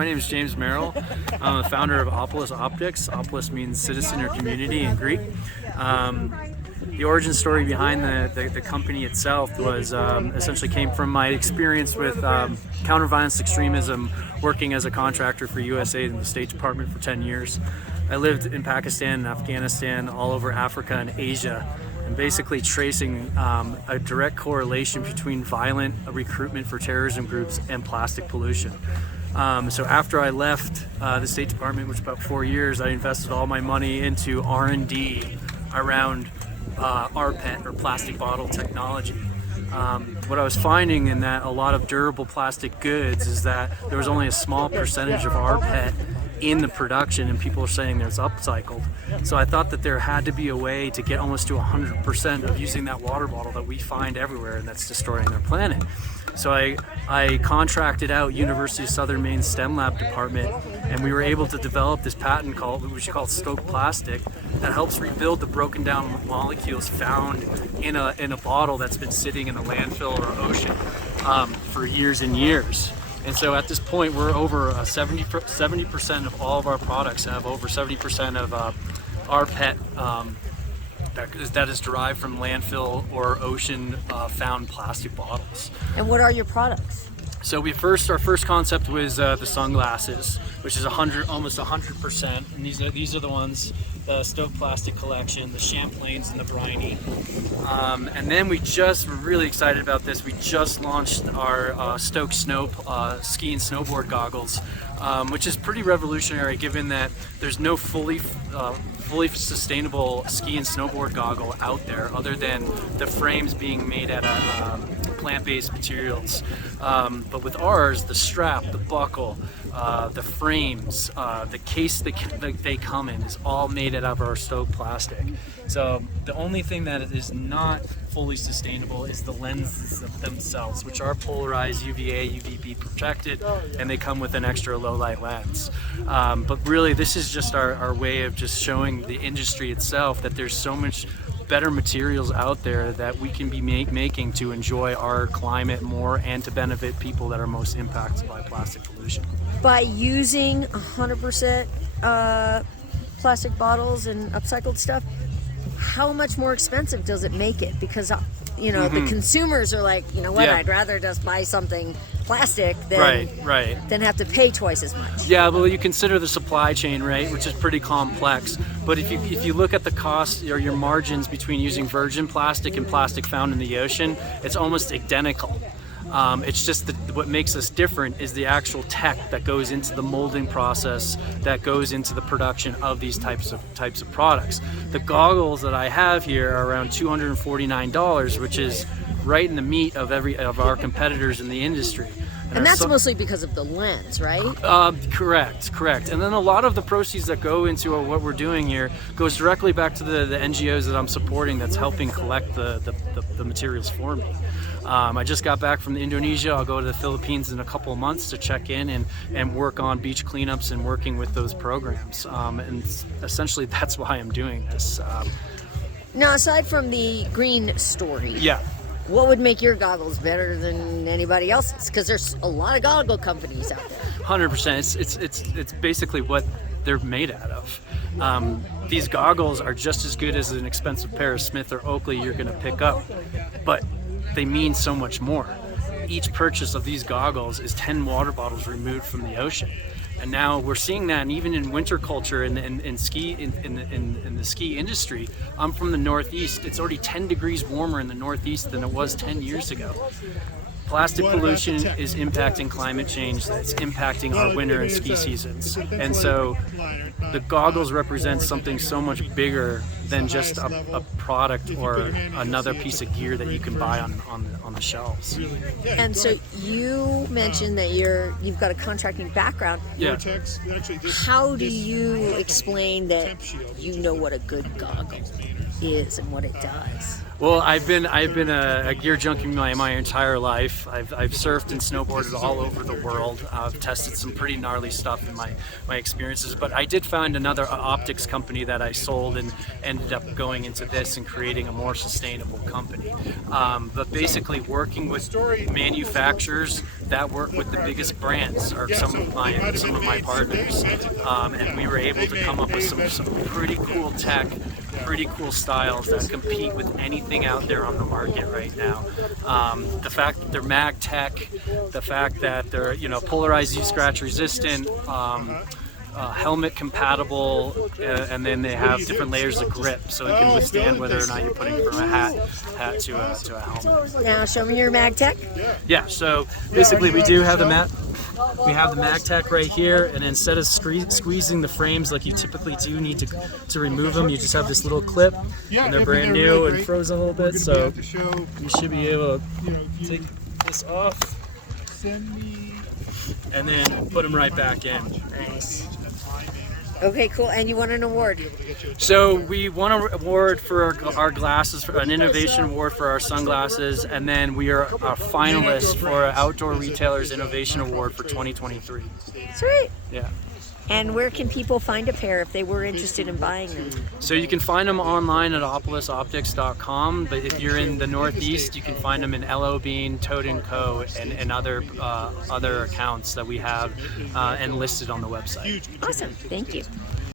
my name is James Merrill. I'm the founder of Opolis Optics. Opolis means citizen or community in Greek. The origin story behind the company itself was essentially came from my experience with counter-violence extremism, working as a contractor for USAID in the State Department for 10 years. I lived in Pakistan and Afghanistan, all over Africa and Asia, and basically tracing a direct correlation between violent recruitment for terrorism groups and plastic pollution. So after I left the State Department, which was about 4 years, I invested all my money into R&D around rPET, or plastic bottle technology. What I was finding in that a lot of durable plastic goods is that there was only a small percentage of rPET in the production, and people are saying there's upcycled. So I thought that there had to be a way to get almost to 100% of using that water bottle that we find everywhere and that's destroying our planet. So I contracted out University of Southern Maine's STEM lab department, and we were able to develop this patent which we call Stoke Plastic, that helps rebuild the broken down molecules found in a bottle that's been sitting in a landfill or ocean for years and years. And so at this point, we're over 70% of all of our products have over 70% of rPET that is derived from landfill or ocean found plastic bottles. And what are your products? So our first concept was the sunglasses, which is almost 100%. And these are the ones, the Stoke Plastic Collection, the Champlains, and the Briny. And then we're really excited about this. We just launched our Stoke Snow ski and snowboard goggles, which is pretty revolutionary given that there's no fully sustainable ski and snowboard goggle out there other than the frames being made out of plant-based materials. But with ours, the strap, the buckle, the frames, the case that they come in is all made out of our Stoke plastic. So the only thing that is not fully sustainable is the lenses themselves, which are polarized, UVA, UVB protected, and they come with an extra low light lens. But really, this is just our way of just showing the industry itself that there's so much better materials out there that we can be making to enjoy our climate more and to benefit people that are most impacted by plastic pollution. By using 100% plastic bottles and upcycled stuff, how much more expensive does it make it? Because the consumers are like, you know what, Yeah. I'd rather just buy something plastic than have to pay twice as much. Yeah, well, you consider the supply chain, right, which is pretty complex. But if you look at the cost or your margins between using virgin plastic and plastic found in the ocean, it's almost identical. It's just that what makes us different is the actual tech that goes into the molding process, that goes into the production of these types of products. The goggles that I have here are around $249, which is right in the meat of our competitors in the industry. And that's mostly because of the lens, right? Correct. And then a lot of the proceeds that go into what we're doing here goes directly back to the NGOs that I'm supporting that's helping collect the materials for me. I just got back from Indonesia. I'll go to the Philippines in a couple of months to check in and work on beach cleanups and working with those programs. And essentially that's why I'm doing this. Now, aside from the green story, Yeah. what would make your goggles better than anybody else's? Because there's a lot of goggle companies out there. 100%. It's basically what they're made out of. These goggles are just as good as an expensive pair of Smith or Oakley you're going to pick up, but they mean so much more. Each purchase of these goggles is 10 water bottles removed from the ocean. And now we're seeing that, and even in winter culture and in the ski industry. I'm from the Northeast. It's already 10 degrees warmer in the Northeast than it was 10 years ago. Plastic pollution is impacting climate change. It's impacting our winter and ski seasons. And so the goggles represent something so much bigger than just a product or another piece of gear that you can buy on the shelves. And so you mentioned that you've got a contracting background. Yeah. How do you explain that you know what a good goggle is and what it does? Well, I've been a gear junkie my entire life. I've surfed and snowboarded all over the world. I've tested some pretty gnarly stuff in my experiences. But I did find another optics company that I sold and ended up going into this and creating a more sustainable company. But basically, working with manufacturers that work with the biggest brands are some of my partners, and we were able to come up with some pretty cool tech, pretty cool styles that compete with anything out there on the market right now. The fact that they're mag tech, the fact that they're polarized U scratch resistant, helmet compatible, and then they have different layers of grip so it can withstand whether or not you're putting from a hat to a helmet. Now show me your mag tech. Yeah, so basically we do have the MagTech right here, and instead of squeezing the frames like you typically do need to remove them, you just have this little clip, and they're brand new and frozen a little bit, so you should be able to take this off and then put them right back in. Nice. Okay, cool. And you won an award. So we won an award for our glasses, for an innovation award for our sunglasses, and then we are a finalist for an Outdoor Retailers Innovation Award for 2023. Sweet. Yeah. And where can people find a pair if they were interested in buying them? So you can find them online at opolisoptics.com, but if you're in the Northeast, you can find them in LO Bean, Toad & Co. and other accounts that we have and listed on the website. Awesome. Thank you.